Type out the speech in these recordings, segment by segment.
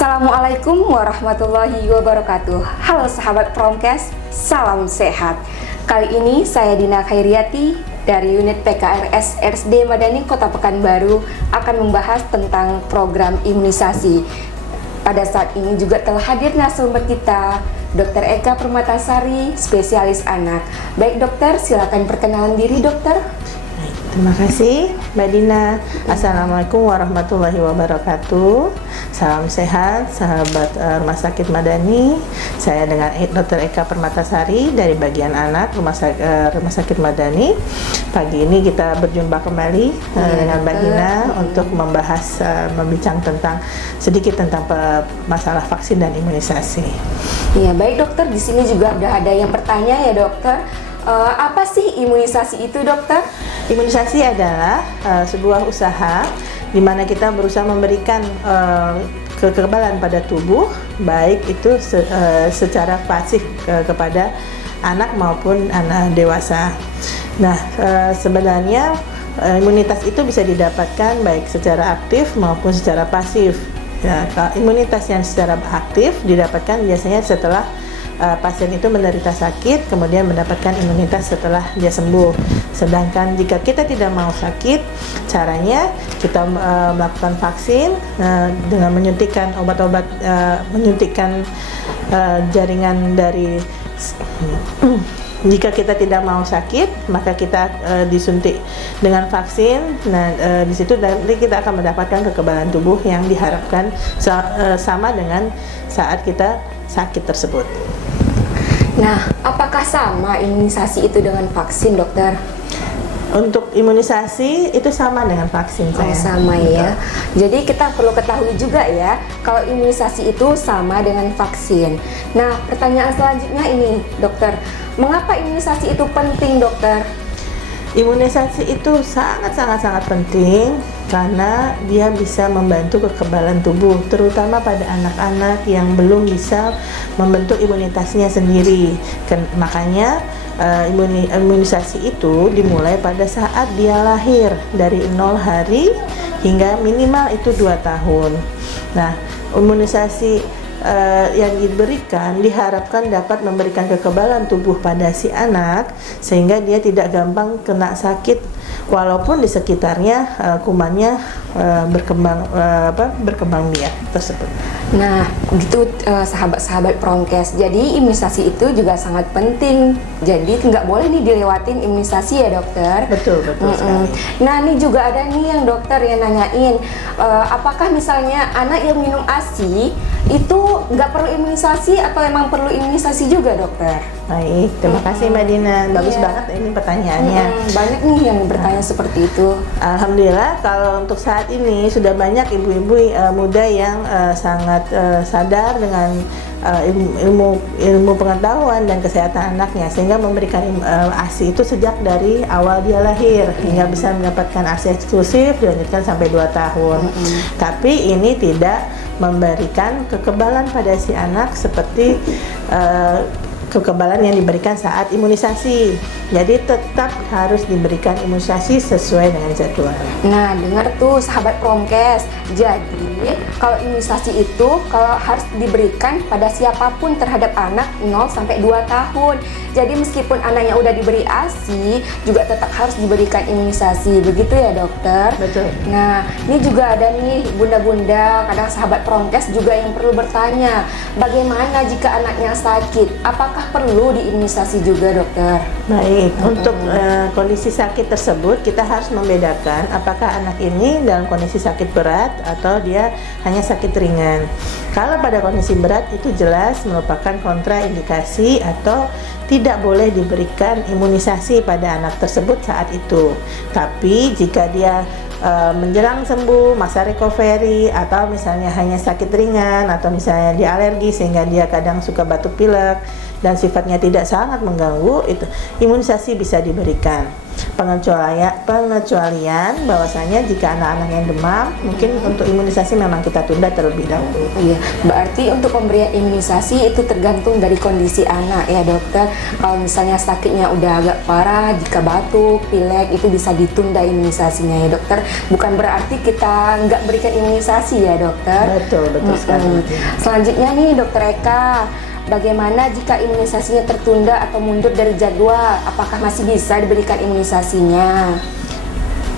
Assalamualaikum warahmatullahi wabarakatuh. Halo sahabat Promkes, salam sehat. Kali ini saya Dina Khairiati dari unit PKRS RSD Madani Kota Pekanbaru akan membahas tentang program imunisasi. Pada saat ini juga telah hadir narasumber kita, Dr. Eka Permatasari, spesialis anak. Baik dokter, silakan perkenalan diri dokter. Terima kasih Mbak Dina. Assalamualaikum warahmatullahi wabarakatuh. Salam sehat sahabat Rumah Sakit Madani. Saya dengan Dr. Eka Permatasari dari bagian anak Rumah Sakit Madani. Pagi ini kita berjumpa kembali dengan Mbak Dina untuk membahas membincang sedikit tentang masalah vaksin dan imunisasi. Iya, baik dokter, di sini juga udah ada yang bertanya ya dokter. Apa sih imunisasi itu dokter? Imunisasi adalah sebuah usaha di mana kita berusaha memberikan kekebalan pada tubuh, baik itu secara pasif kepada anak maupun anak dewasa. Nah, sebenarnya imunitas itu bisa didapatkan baik secara aktif maupun secara pasif. Ya, imunitas yang secara aktif didapatkan biasanya setelah pasien itu menderita sakit, kemudian mendapatkan imunitas setelah dia sembuh. Sedangkan jika kita tidak mau sakit, caranya kita melakukan vaksin dengan menyuntikkan obat-obat, menyuntikkan jaringan dari jika kita tidak mau sakit, maka kita disuntik dengan vaksin. Nah, di situ nanti kita akan mendapatkan kekebalan tubuh yang diharapkan sama dengan saat kita sakit tersebut. Nah, apakah sama imunisasi itu dengan vaksin, dokter? Untuk imunisasi itu sama dengan vaksin. Oh, sama ya. Jadi kita perlu ketahui juga ya, kalau imunisasi itu sama dengan vaksin. Nah, pertanyaan selanjutnya ini, dokter, mengapa imunisasi itu penting, dokter? Imunisasi itu sangat penting karena dia bisa membantu kekebalan tubuh, terutama pada anak-anak yang belum bisa membentuk imunitasnya sendiri. Makanya imunisasi itu dimulai pada saat dia lahir, dari 0 hari hingga minimal itu 2 tahun. Nah, imunisasi yang diberikan diharapkan dapat memberikan kekebalan tubuh pada si anak sehingga dia tidak gampang kena sakit walaupun di sekitarnya kumannya berkembang biak tersebut. Nah, gitu sahabat-sahabat Promkes. Jadi imunisasi itu juga sangat penting. Jadi nggak boleh nih dilewatin imunisasi ya dokter. Betul sekali. Nah, ini juga ada nih yang dokter yang nanyain, apakah misalnya anak yang minum ASI itu nggak perlu imunisasi atau emang perlu imunisasi juga dokter? Baik, terima kasih Mbak Dina. Bagus banget ini pertanyaannya. Banyak nih yang bertanya seperti itu. Alhamdulillah kalau untuk saat ini sudah banyak ibu-ibu muda yang sangat sadar dengan ilmu pengetahuan dan kesehatan anaknya sehingga memberikan ASI itu sejak dari awal dia lahir hingga bisa mendapatkan ASI eksklusif dilanjutkan sampai 2 tahun. Tapi ini tidak memberikan kekebalan pada si anak seperti kekebalan yang diberikan saat imunisasi. Jadi tetap harus diberikan imunisasi sesuai dengan jadwal. Nah, dengar tuh sahabat Promkes. Jadi, kalau imunisasi itu kalau harus diberikan pada siapapun terhadap anak 0 sampai 2 tahun. Jadi meskipun anaknya udah diberi ASI, juga tetap harus diberikan imunisasi. Begitu ya, dokter? Betul. Nah, ini juga ada nih bunda-bunda, kadang sahabat Promkes juga yang perlu bertanya, bagaimana jika anaknya sakit? Apakah perlu diimunisasi juga, dokter? Baik, untuk kondisi sakit tersebut kita harus membedakan apakah anak ini dalam kondisi sakit berat atau dia hanya sakit ringan. Kalau pada kondisi berat itu jelas merupakan kontraindikasi atau tidak boleh diberikan imunisasi pada anak tersebut saat itu. Tapi jika dia menjelang sembuh, masa recovery, atau misalnya hanya sakit ringan, atau misalnya dia alergi sehingga dia kadang suka batuk pilek dan sifatnya tidak sangat mengganggu, itu imunisasi bisa diberikan. pengecualian bahwasanya jika anak-anak yang demam, mungkin untuk imunisasi memang kita tunda terlebih dahulu. Iya, berarti untuk pemberian imunisasi itu tergantung dari kondisi anak ya dokter. Kalau misalnya sakitnya udah agak parah, jika batuk, pilek itu bisa ditunda imunisasinya ya dokter. Bukan berarti kita nggak berikan imunisasi ya dokter. Betul sekali. Selanjutnya nih dokter Eka, bagaimana jika imunisasinya tertunda atau mundur dari jadwal? Apakah masih bisa diberikan imunisasinya?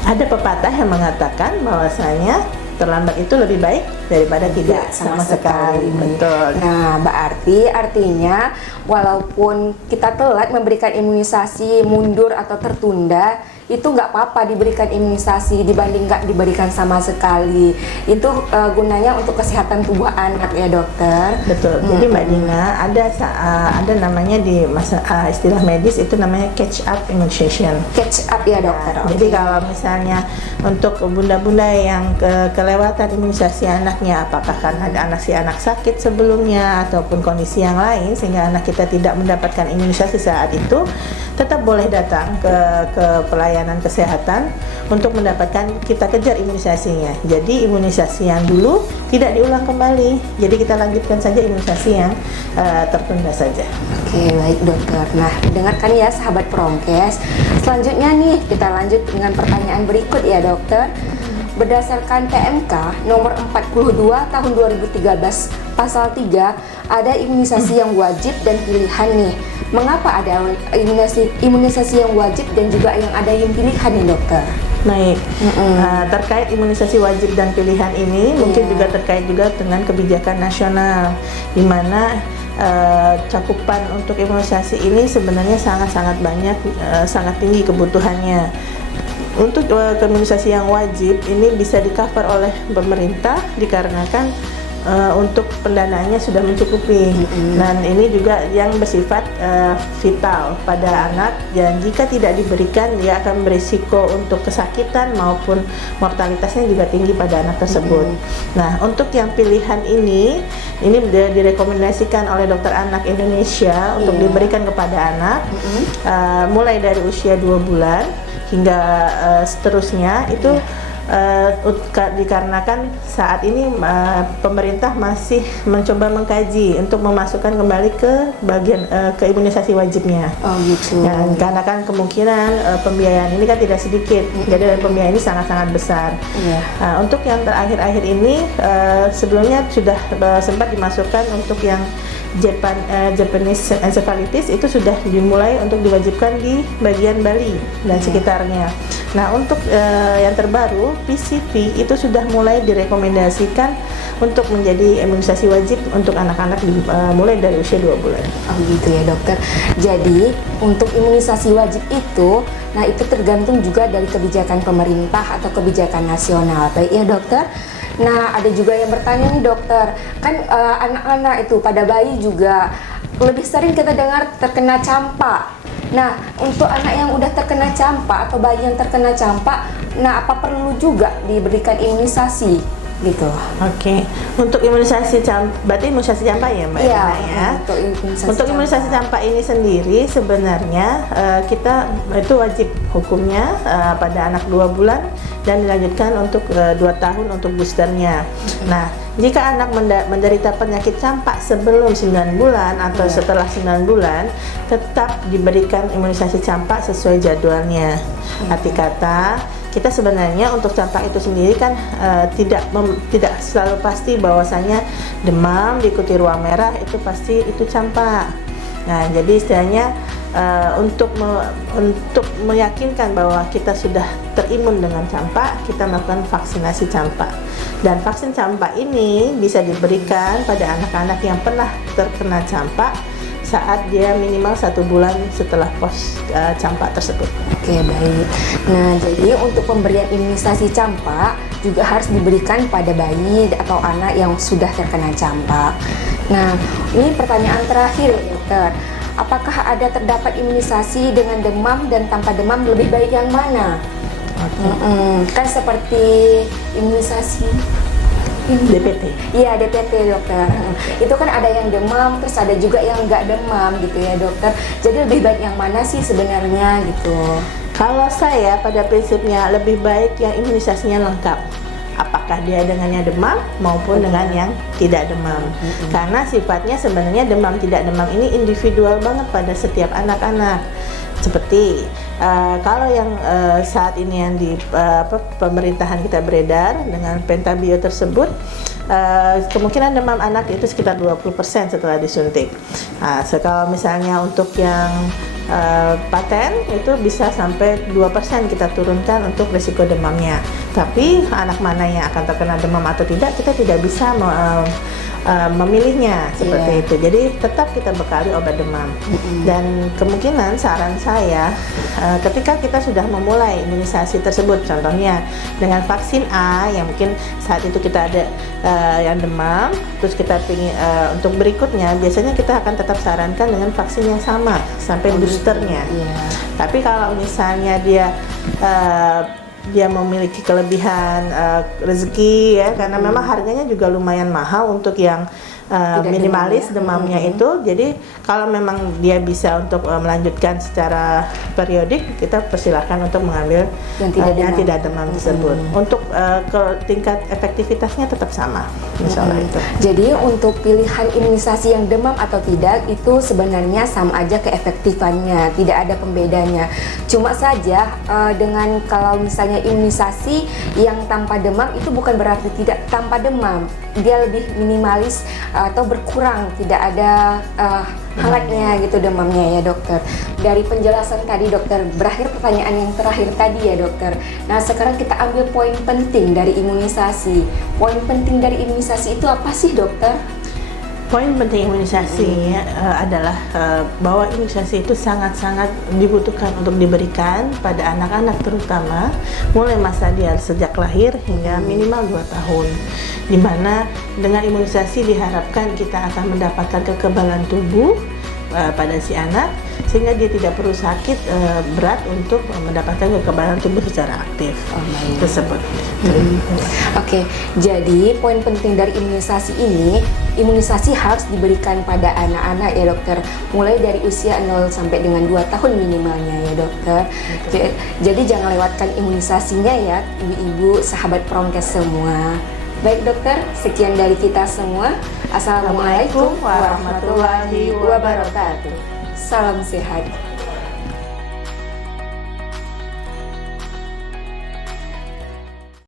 Ada pepatah yang mengatakan bahwasanya terlambat itu lebih baik daripada tidak sama sekali. Betul. Nah, berarti artinya walaupun kita telat memberikan imunisasi, mundur atau tertunda, itu nggak apa-apa diberikan imunisasi dibanding nggak diberikan sama sekali. Itu gunanya untuk kesehatan tubuh anak ya dokter. Betul. Jadi Mbak Dina, ada namanya di istilah medis itu namanya catch up immunization. Catch up ya dokter. Nah, jadi kalau misalnya untuk bunda-bunda yang kelewatan imunisasi anaknya, apakah karena ada anak sakit sebelumnya ataupun kondisi yang lain sehingga anak kita tidak mendapatkan imunisasi saat itu, tetap boleh datang ke pelayanan kesehatan untuk mendapatkan, kita kejar imunisasinya. Jadi imunisasi yang dulu tidak diulang kembali. Jadi kita lanjutkan saja imunisasi yang tertunda saja. Oke, baik dokter. Nah, dengarkan ya sahabat Promkes. Selanjutnya nih kita lanjut dengan pertanyaan berikut ya dokter. Berdasarkan PMK nomor 42 tahun 2013 pasal 3, ada imunisasi yang wajib dan pilihan nih. Mengapa ada imunisasi yang wajib dan juga yang ada yang pilihan nih dokter? Baik, terkait imunisasi wajib dan pilihan ini mungkin juga terkait juga dengan kebijakan nasional, di mana cakupan untuk imunisasi ini sebenarnya sangat banyak, sangat tinggi kebutuhannya. Untuk imunisasi yang wajib ini bisa di-cover oleh pemerintah dikarenakan untuk pendanaannya sudah mencukupi. Dan ini juga yang bersifat vital pada anak, dan jika tidak diberikan dia akan berisiko untuk kesakitan maupun mortalitasnya juga tinggi pada anak tersebut. Nah, untuk yang pilihan ini direkomendasikan oleh dokter anak Indonesia untuk diberikan kepada anak mulai dari usia 2 bulan hingga seterusnya. Itu dikarenakan saat ini pemerintah masih mencoba mengkaji untuk memasukkan kembali ke bagian ke imunisasi wajibnya. Oh gitu. Ya, karena kan kemungkinan pembiayaan ini kan tidak sedikit, jadi pembiayaan ini sangat besar. Untuk yang terakhir-akhir ini sebelumnya sudah sempat dimasukkan untuk yang Japanese encephalitis, itu sudah dimulai untuk diwajibkan di bagian Bali dan sekitarnya. Nah, untuk yang terbaru PCV itu sudah mulai direkomendasikan untuk menjadi imunisasi wajib untuk anak-anak mulai dari usia 2 bulan. Oh gitu ya dokter. Jadi untuk imunisasi wajib itu, nah itu tergantung juga dari kebijakan pemerintah atau kebijakan nasional. Baik ya dokter. Nah, ada juga yang bertanya nih dokter, kan anak-anak itu pada bayi juga lebih sering kita dengar terkena campak. Nah, untuk anak yang udah terkena campak atau bayi yang terkena campak, nah apa perlu juga diberikan imunisasi gitu? Oke. Untuk imunisasi berarti imunisasi campak ya Mbak? Iya, ya. Untuk imunisasi campak ini sendiri sebenarnya kita itu wajib hukumnya pada anak 2 bulan dan dilanjutkan untuk 2 tahun untuk boosternya. Nah, jika anak menderita penyakit campak sebelum 9 bulan atau setelah 9 bulan, tetap diberikan imunisasi campak sesuai jadwalnya. Arti kata, kita sebenarnya untuk campak itu sendiri kan tidak selalu pasti bahwasanya demam diikuti ruam merah itu pasti itu campak. Nah, jadi istilahnya untuk meyakinkan bahwa kita sudah terimun dengan campak, kita melakukan vaksinasi campak. Dan vaksin campak ini bisa diberikan pada anak-anak yang pernah terkena campak saat dia minimal 1 bulan setelah pos campak tersebut. Oke, baik. Nah, jadi untuk pemberian imunisasi campak juga harus diberikan pada bayi atau anak yang sudah terkena campak. Nah, ini pertanyaan terakhir, dokter. Apakah terdapat imunisasi dengan demam dan tanpa demam, lebih baik yang mana? Kan seperti imunisasi DPT. Iya, DPT dokter. Itu kan ada yang demam, terus ada juga yang nggak demam gitu ya dokter. Jadi lebih baik yang mana sih sebenarnya gitu? Kalau saya pada prinsipnya lebih baik yang imunisasinya lengkap. Apakah dia dengannya demam maupun dengan yang tidak demam. Karena sifatnya sebenarnya demam tidak demam ini individual banget pada setiap anak-anak. Seperti kalau yang saat ini yang di pemerintahan kita beredar dengan pentabio tersebut, kemungkinan demam anak itu sekitar 20% setelah disuntik. Kalau misalnya untuk yang paten itu bisa sampai 2% kita turunkan untuk risiko demamnya. Tapi anak mana yang akan terkena demam atau tidak, kita tidak bisa memilihnya seperti itu. Jadi tetap kita bekali obat demam. Dan kemungkinan saran saya ketika kita sudah memulai imunisasi tersebut, contohnya dengan vaksin A yang mungkin saat itu kita ada yang demam, terus kita ingin untuk berikutnya biasanya kita akan tetap sarankan dengan vaksin yang sama sampai boosternya. Tapi kalau misalnya dia memiliki kelebihan rezeki ya, karena memang harganya juga lumayan mahal untuk yang minimalis demamnya itu. Jadi kalau memang dia bisa untuk melanjutkan secara periodik, kita persilahkan untuk mengambil yang tidak demam tersebut. Untuk tingkat efektivitasnya tetap sama, misalnya itu. Jadi untuk pilihan imunisasi yang demam atau tidak itu sebenarnya sama aja keefektifannya, tidak ada pembedanya. Cuma saja dengan kalau misalnya imunisasi yang tanpa demam itu bukan berarti tidak tanpa demam, dia lebih minimalis atau berkurang, tidak ada halaknya gitu demamnya ya dokter. Dari penjelasan tadi dokter, berakhir pertanyaan yang terakhir tadi ya dokter. Nah sekarang kita ambil poin penting dari imunisasi. Poin penting dari imunisasi itu apa sih dokter? Poin penting imunisasi adalah bahwa imunisasi itu sangat-sangat dibutuhkan untuk diberikan pada anak-anak, terutama mulai masa dia sejak lahir hingga minimal 2 tahun, di mana dengan imunisasi diharapkan kita akan mendapatkan kekebalan tubuh pada si anak, sehingga dia tidak perlu sakit berat untuk mendapatkan kekebalan tubuh secara aktif tersebut. Oke, jadi poin penting dari imunisasi ini, imunisasi harus diberikan pada anak-anak ya dokter, mulai dari usia 0 sampai dengan 2 tahun minimalnya ya dokter. Jadi jangan lewatkan imunisasinya ya ibu-ibu sahabat promkes semua. Baik dokter, sekian dari kita semua. Assalamualaikum warahmatullahi wabarakatuh. Salam sehat.